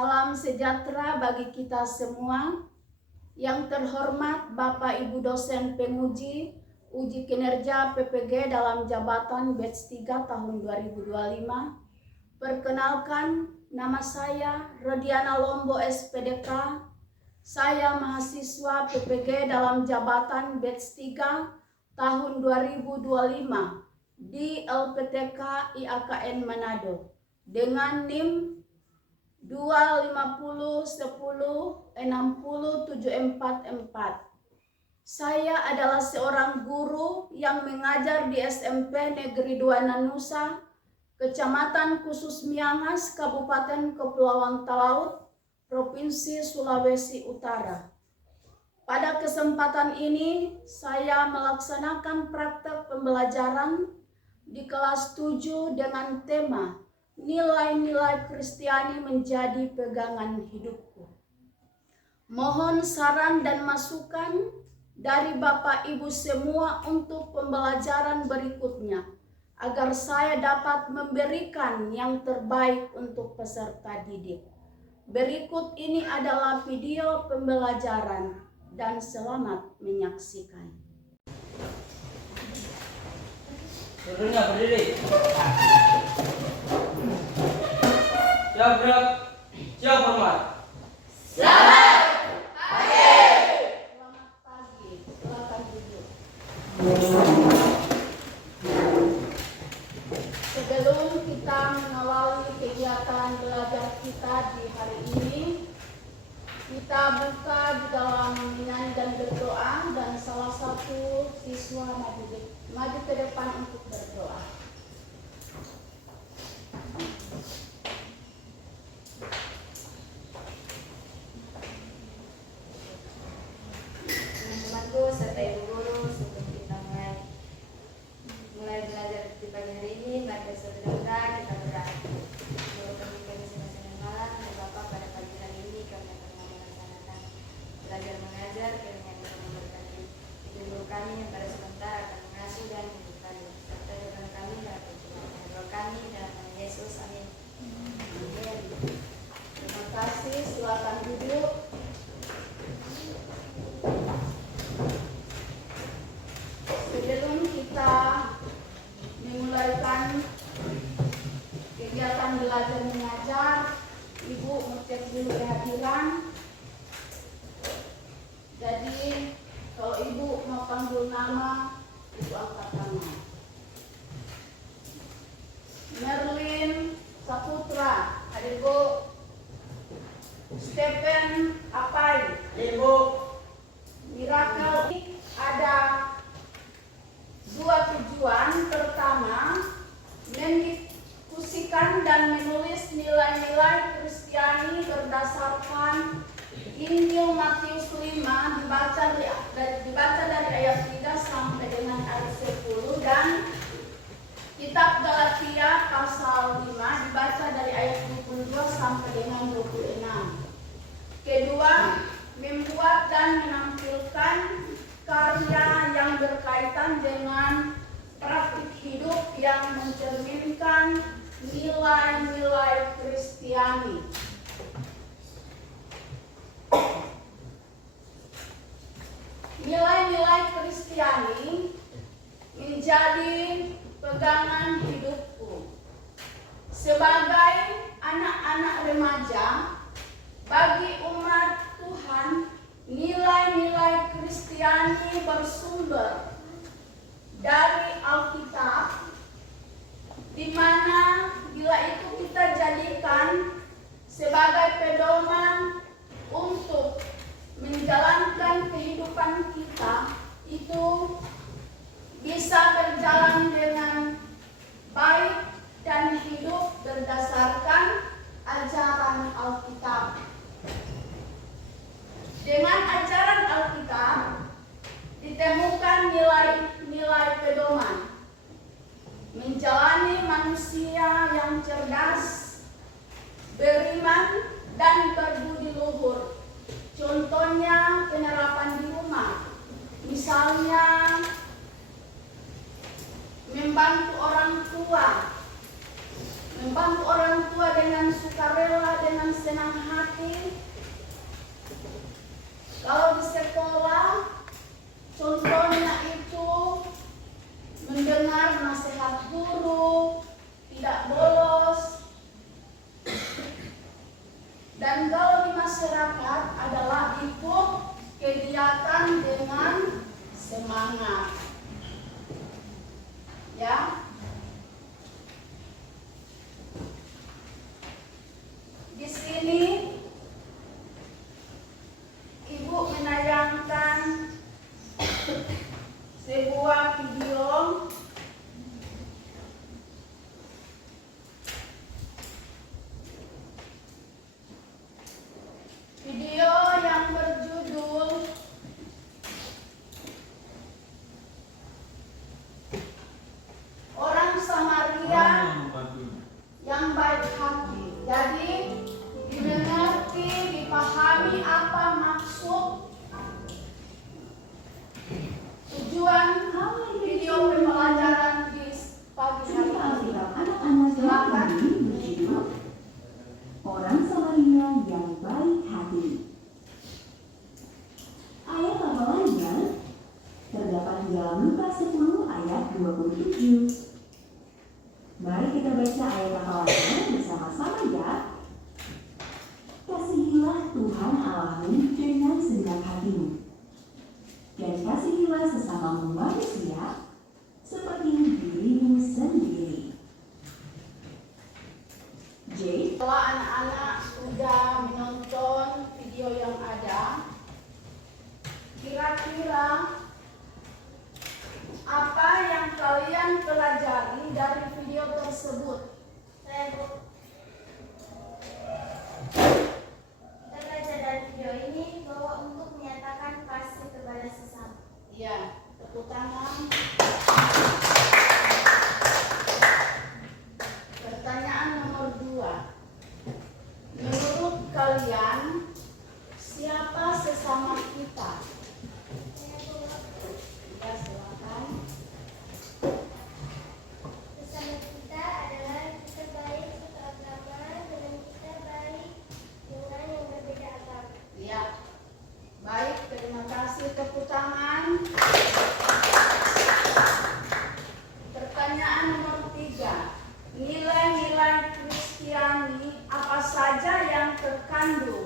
Salam sejahtera bagi kita semua. Yang terhormat Bapak Ibu dosen penguji uji kinerja PPG dalam jabatan batch 3 tahun 2025. Perkenalkan, nama saya Rodiana Lombo SPDK. Saya mahasiswa PPG dalam jabatan batch 3 tahun 2025 di LPTK IAKN Manado dengan NIM 25010607444. Saya adalah seorang guru yang mengajar di SMP Negeri 2 Nanusa, Kecamatan Khusus Miangas, Kabupaten Kepulauan Talaut, Provinsi Sulawesi Utara. Pada kesempatan ini, saya melaksanakan praktek pembelajaran di kelas 7 dengan tema Nilai-nilai Kristiani menjadi pegangan hidupku. Mohon saran dan masukan dari Bapak Ibu semua untuk pembelajaran berikutnya, agar saya dapat memberikan yang terbaik untuk peserta didik. Berikut ini adalah video pembelajaran dan selamat menyaksikan. Turunnya berdiri. Siap gerak, siap hormat. Selamat pagi. Selamat pagi. Silakan duduk. Sebelum kita mengawali kegiatan belajar kita di hari ini, kita buka di dalam menyanyi dan berdoa, dan salah satu siswa maju ke depan untuk berdoa. Teman-temanku serta ibu guru, sebelum kita mulai belajar di pagi hari ini, mari saudara kita berdoa. Doa kami siang malam, dan Bapa, pada pagi hari ini kami akan melaksanakan belajar mengajar, kiranya Tuhan memberkati ibu kami yang pada sementara akan mengasuh dan mendidik kami, serta doa kami dalam perjalanan doa kami dalam nama Yesus, amin. Terima kasih, silakan duduk. Sebelum kita memulaikan kegiatan belajar mengajar, Ibu ngecek dulu kehadiran. Jadi kalau Ibu mau panggil nama, Ibu angkat tangan. Merlin Saputra, adikku. Stephen Apai, Ibu. Miracle. Ada dua tujuan. Pertama, mendiskusikan dan menulis nilai-nilai Kristiani berdasarkan Injil Matius 5 dibaca dari ayat 3 sampai dengan ayat 10, dan Kitab Galatia pasal 5 dibaca dari ayat 22 sampai dengan 26. Kedua, membuat dan menampilkan karya yang berkaitan dengan praktik hidup yang mencerminkan nilai-nilai Kristiani. Nilai-nilai Kristiani menjadi pegangan hidupku. Sebagai anak-anak remaja, bagi umat Tuhan, nilai-nilai Kristiani bersumber dari Alkitab, di mana bila itu kita jadikan sebagai pedoman untuk menjalankan kehidupan kita, itu bisa berjalan dengan baik dan hidup berdasarkan ajaran Alkitab. Dengan ajaran Alkitab ditemukan nilai-nilai pedoman menjalani manusia yang cerdas, beriman, dan berbudi luhur. Contohnya penerapan di rumah, misalnya membantu orang tua dengan sukarela, dengan senang hati, masyarakat adalah ikut kegiatan dengan semangat. Ya. Di sini Ibu menayangkan sebuah video yang berjudul Orang Samaria yang Baik Hati. Jadi dimengerti, dipahami apa maksud tujuan video pembelajaran di pagi hari ini. Silakan. Orang Samaria yang baik hati. Ayat hafalannya terdapat di dalam Lukas 10 ayat 27. Mari kita baca ayat hafalannya bersama-sama ya. Kasihilah Tuhan Allahmu dengan segenap hatimu, dan kasihilah sesamamu manusia seperti dirimu sendiri. J. Setelah anak-anak sudah menonton video yang ada, kira-kira apa yang kalian pelajari dari video tersebut? Saya Bu. Kita belajar dari video ini bahwa untuk menyatakan kasih kepada sesama. Ya, tepuk tangan. Pertanyaan nomor 2. Menurut kalian, siapa sesama kita? Ya, silakan. Sesama kita adalah kita baik satu agama dengan kita baik dengan yang berbeda agama. Ya, baik, terima kasih, tepuk tangan. Pertanyaan nomor 3. Nilai-nilai Kristiani apa saja yang terkandung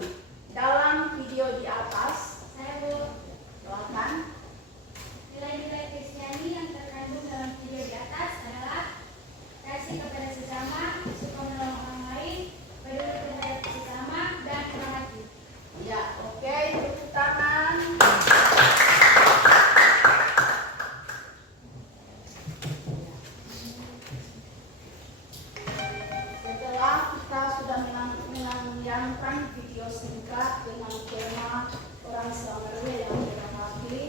dalam video di atas? Saya Bu. Silakan. Nilai-nilai Kristiani yang terkandung dalam video di atas adalah kasih kepada sesama, suka menolong orang lain, peduli terhadap sesama, dan murah hati. Ya, oke, tepuk tangan. Setelah kita sudah menayangkan video singkat dengan tema Orang Samaria yang baik hati,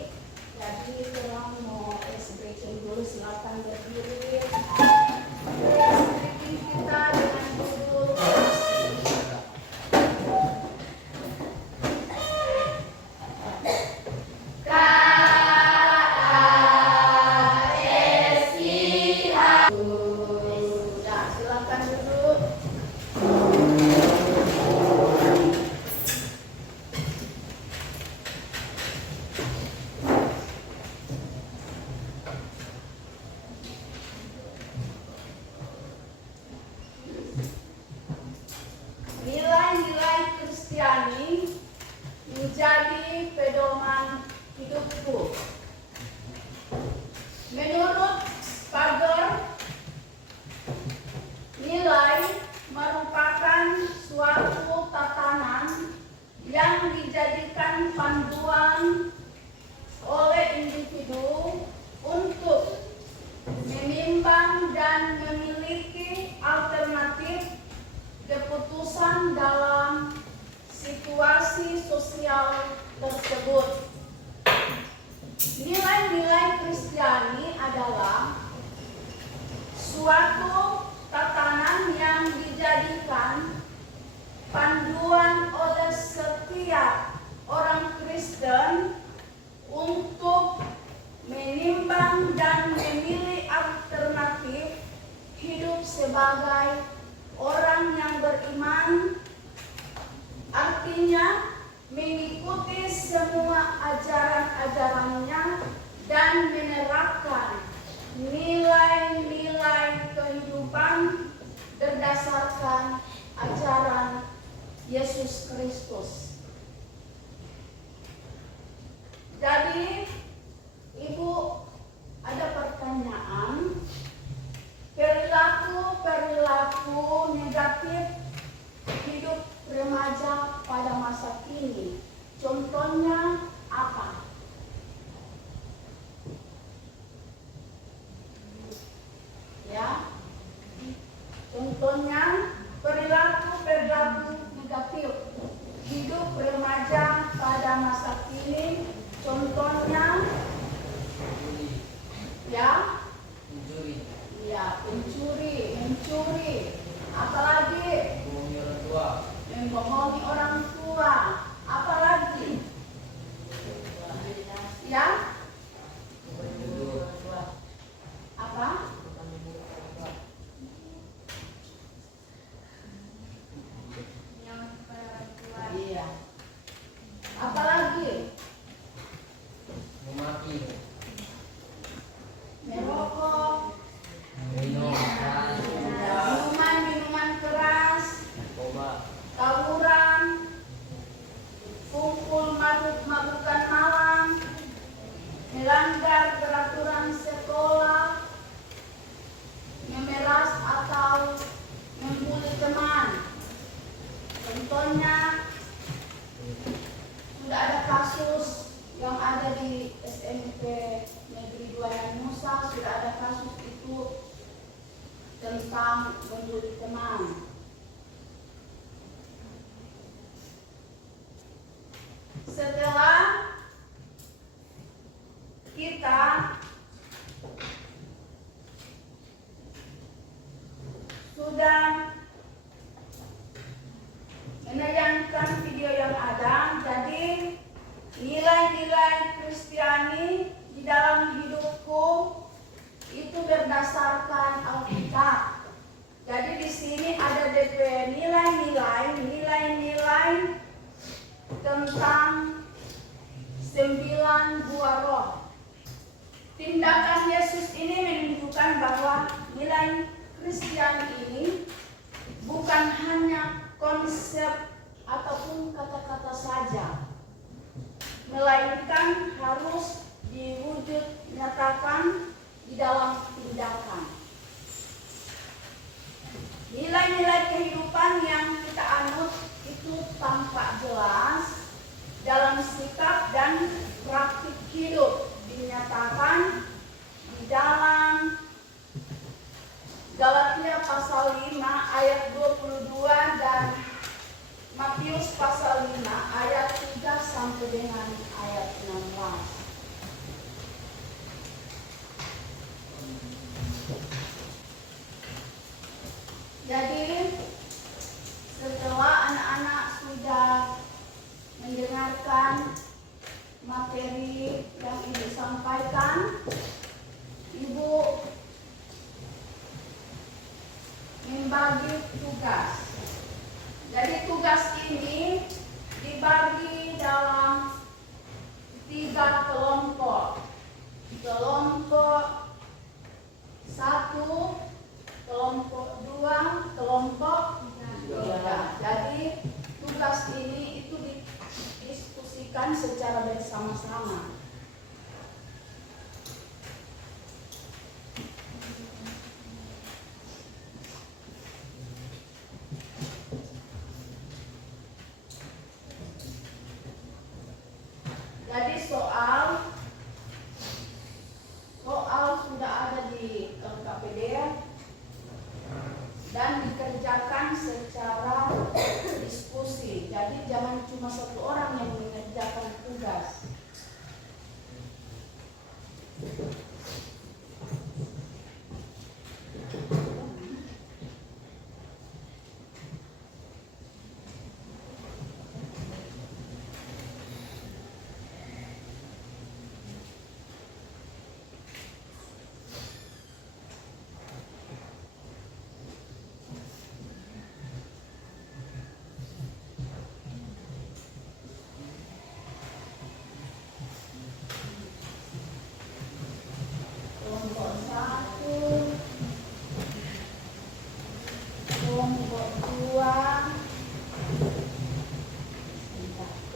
jadi tolong mau ice breaking dulu, silakan berdiri. Ice breaking kita dengan judul Sudah, silakan duduk. Nilai-nilai Kristiani menjadi pedoman hidupku. Menurut Spager, nilai merupakan suatu tatanan yang dijadikan panduan oleh individu untuk menimbang dan memiliki alternatif keputusan dalam situasi sosial tersebut. Nilai-nilai Kristiani adalah suatu tatanan yang dijadikan panduan oleh setiap orang Kristen untuk menimbang dan memilih alternatif hidup sebagai orang yang beriman, artinya mengikuti semua ajaran-ajarannya dan menerapkan nilai-nilai kehidupan berdasarkan ajaran Yesus Kristus. Jadi, Ibu, ada pertanyaan, perilaku negatif hidup remaja pada masa kini, contohnya apa? Ya, contohnya perilaku negatif hidup remaja pada masa kini, contohnya ya, mencuri, apalagi membohongi orang tua, apalagi ya, apa? Iya. Apalagi merokok, minuman keras, tawuran, kumpul mabuk-mabukan malam, melanggar peraturan sekolah, memeras atau membuli teman. Contohnya sudah ada kasus yang ada di SMP Negeri 2 Yan Musa, sudah ada kasus itu tentang membuli teman. Setelah kita sudah menayangkan video yang ada, jadi nilai-nilai Kristiani di dalam hidupku itu berdasarkan Alkitab. Jadi di sini ada DP nilai-nilai tentang 9 buah roh. Tindakan Yesus ini menunjukkan bahwa nilai Kristiani ini bukan hanya konsep ataupun kata-kata saja, melainkan harus diwujud nyatakan di dalam tindakan. Nilai-nilai kehidupan yang kita anut itu tampak jelas dalam sikap dan praktik hidup, dinyatakan di dalam Galatia pasal 5 ayat 22 dan Matius pasal 5 ayat 3 sampai dengan ayat 16. Jadi setelah anak-anak sudah mendengarkan materi yang Ibu sampaikan, Ibu membagi tugas. Jadi tugas ini dibagi dalam 3 kelompok. Kelompok 1, kelompok 2, kelompok 3. Jadi tugas ini itu didiskusikan secara bersama-sama. Jadi soal sudah ada di LKPD dan dikerjakan secara diskusi. Jadi jangan cuma satu orang yang mengerjakan tugas.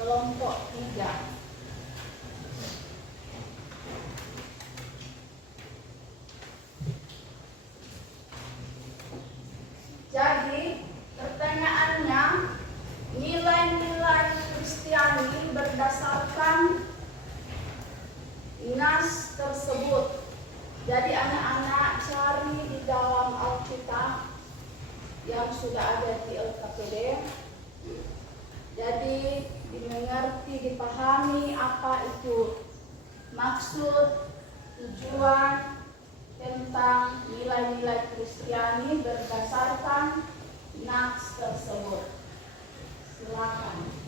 kelompok 3. Jadi pertanyaannya, nilai-nilai Kristiani berdasarkan nas tersebut. Jadi anak-anak cari di dalam Alkitab yang sudah ada di LKPD. Jadi dimengerti, dipahami apa itu maksud, tujuan tentang nilai-nilai Kristiani berdasarkan nas tersebut. Silakan.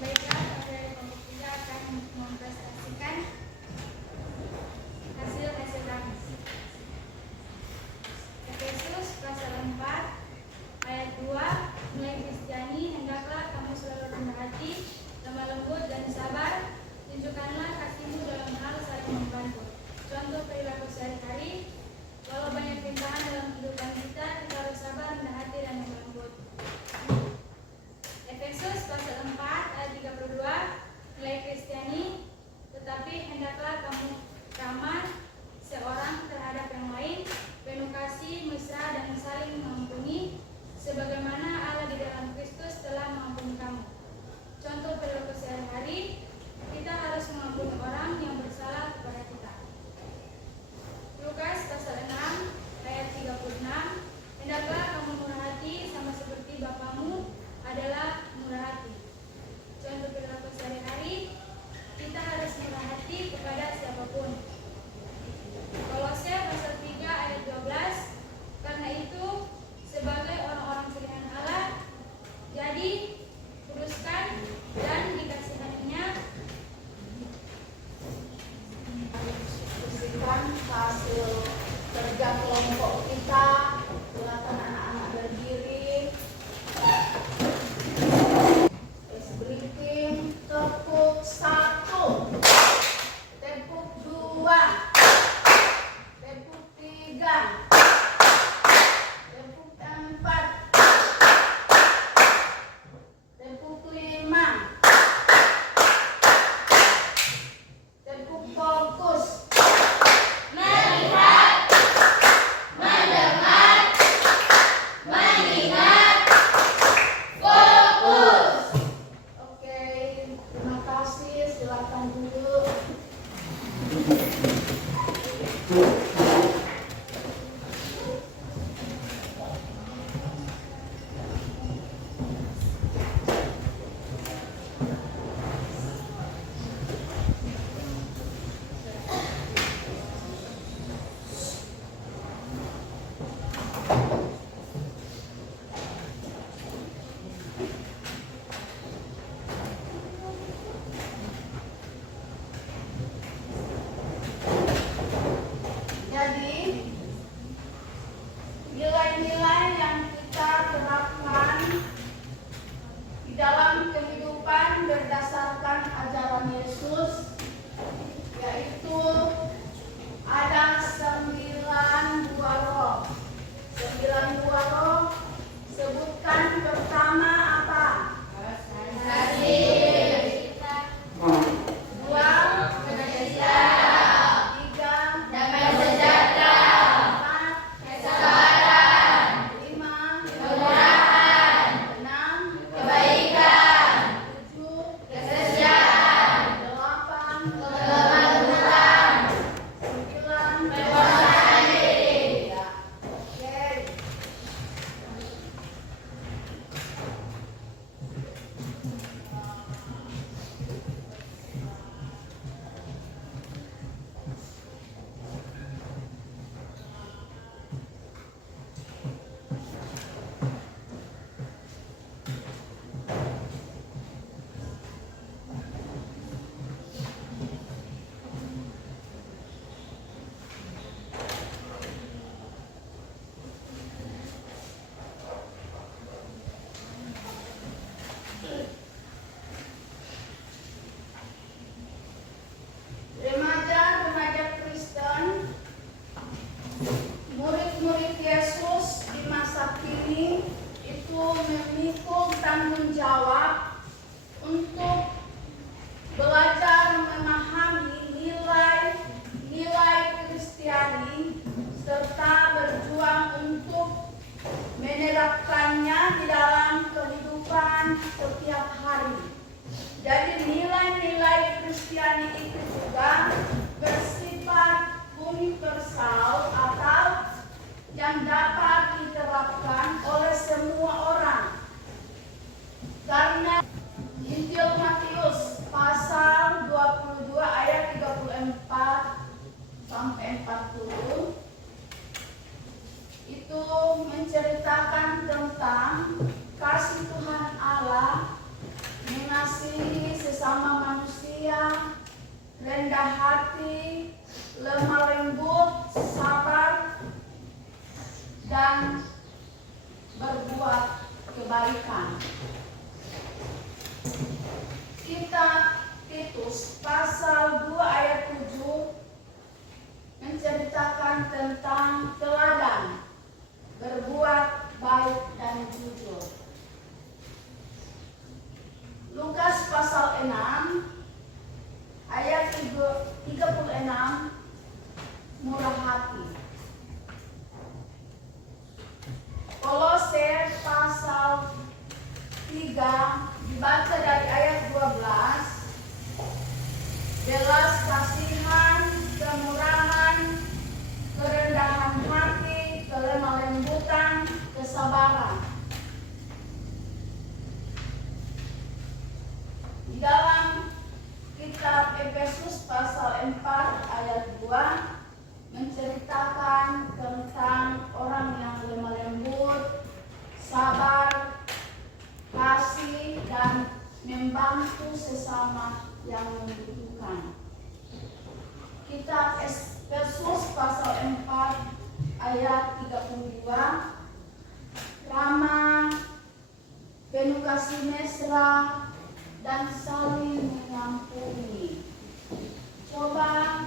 Baiklah, pada kelompok 3 akan mempresentasikan hasil kami. Efesus pasal 4 ayat 2, nilai Kristiani, hendaklah kamu selalu rendah hati, lemah lembut dan sabar, tunjukkanlah kasihmu dalam hal saling membantu. Contoh perilaku sehari-hari, walau banyak rintangan dalam kehidupan kita harus sabar, rendah hati dan lemah lembut. Efesus pasal 4 ayat 32, nilai Kristiani, tetapi hendaklah kamu ramah seorang terhadap yang lain, penuh kasih, mesra dan saling mengampuni, sebagaimana Allah di dalam Kristus telah mengampuni kamu. Contoh perilaku sehari-hari, kita harus mengampuni orang yang bersalah kepada kita. Lukas pasal 6 ayat 36, hendaklah kamu murah hati sama seperti Bapamu adalah murah hati. Contoh perilaku sehari-hari, kita harus murah hati kepada siapapun. Kolose pasal 3 ayat 12, karena itu sebagai orang-orang pilihan Allah, jadi kuduskan dan dikasihaninya. Diskusikan hasil kerja kelompok kita. Silakan anak-anak berdiri. Breaking, tepuk 1, tepuk 2, rendah hati, lemah lembut, sabar, dan berbuat kebaikan. Kitab Titus pasal 2 ayat 7 menceritakan tentang teladan berbuat baik dan jujur. Lukas pasal 6 ayat 36 murah hati. Kolose pasal 3 dibaca dari ayat 12, belas kasihan, kemurahan, kerendahan hati, kelemah lembutan, kesabaran. Di dalam kitab Efesus pasal 4 ayat 2 menceritakan tentang orang yang lemah lembut, sabar, kasih, dan membantu sesama yang membutuhkan. Kitab Efesus pasal 4 ayat 32, ramah, penuh kasih mesra, dan saling mengampuni. Coba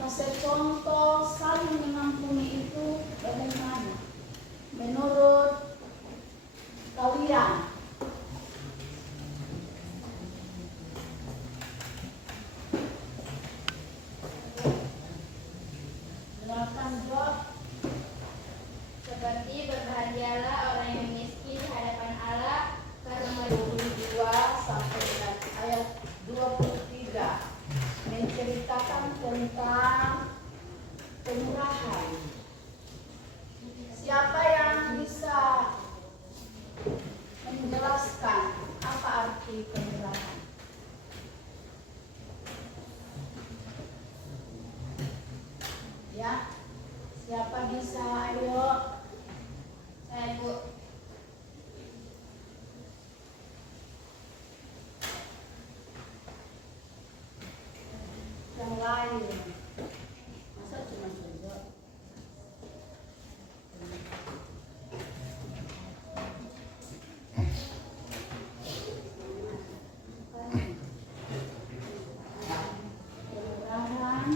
kasih contoh saling mengampuni itu bagaimana menurut kalian? Silakan jawab. Seperti berbahagialah orang yang miskin di hadapan Allah, karena 22 sampai dengan ayat 23 menceritakan tentang kemurahan. Siapa yang bisa menjelaskan apa arti kemurahan? Ya, siapa bisa? Ayo, saya Bu. yang lain. Masa cuma saja? Kemurahan.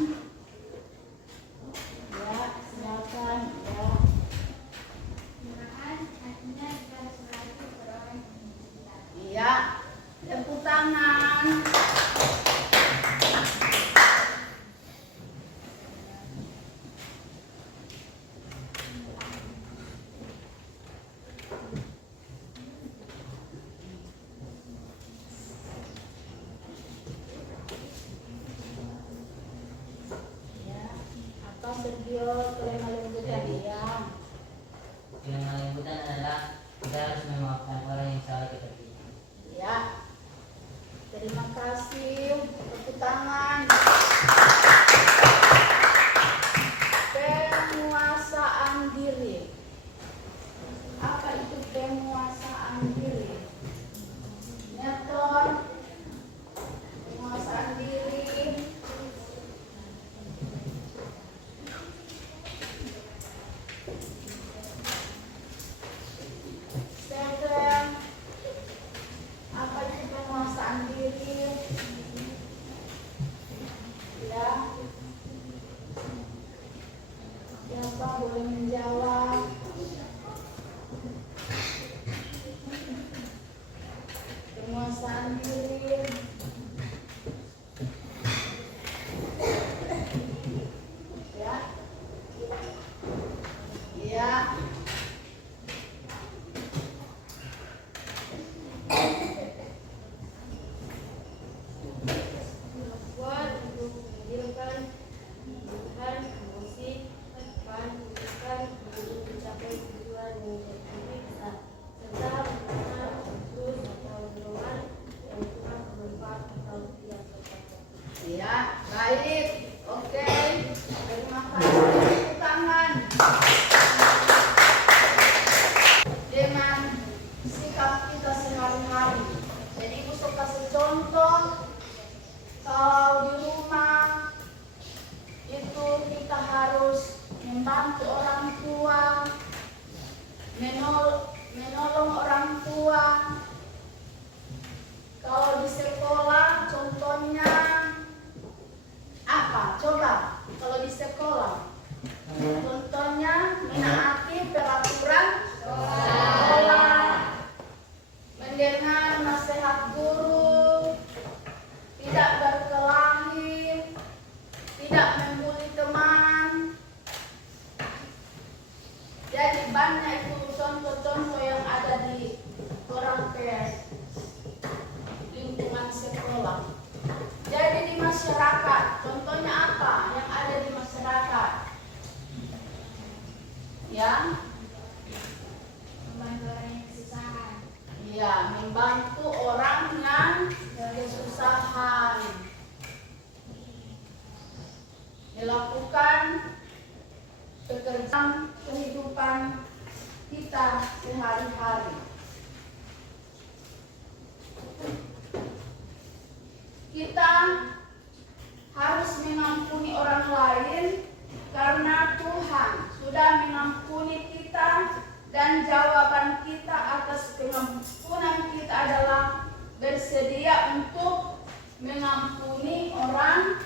Ya, silakan. Ya. Kemurahan artinya kita harus membantu orang yang membutuhkan. Iya, tepuk tangan. Ya, atau Sergio kelemah lembutan ya. Kelemah lembutan adalah kita harus memaafkan orang yang salah kita pilih. Ya, terima kasih. Tepuk tangan. Penguasaan diri. Apa itu penguasaan diri? Newton, penguasaan diri. Stephen, apa itu penguasaan diri? Ya, siapa boleh menjawab? Penguasaan diri. Ya, ya. Kuat untuk menghilangkan kebutuhan, emosi, depan, bukan untuk mencapai tujuan yang bisa, serta menggunakan terus atau dorongan yang kurang bermanfaat atau tidak tepat. Ya, baik. Oke. Terima kasih. Tepuk tangan. Dengan sikap kita sehari-hari. Jadi Ibu suka kasih contoh kalau di rumah masyarakat. Ya, Membantu orang yang kesusahan. ya, membantu orang yang kesusahan. Melakukan pekerjaan kehidupan kita sehari-hari. Kita harus mengampuni orang lain karena Tuhan sudah mengampuni kita, dan jawaban kita atas pengampunan kita adalah bersedia untuk mengampuni orang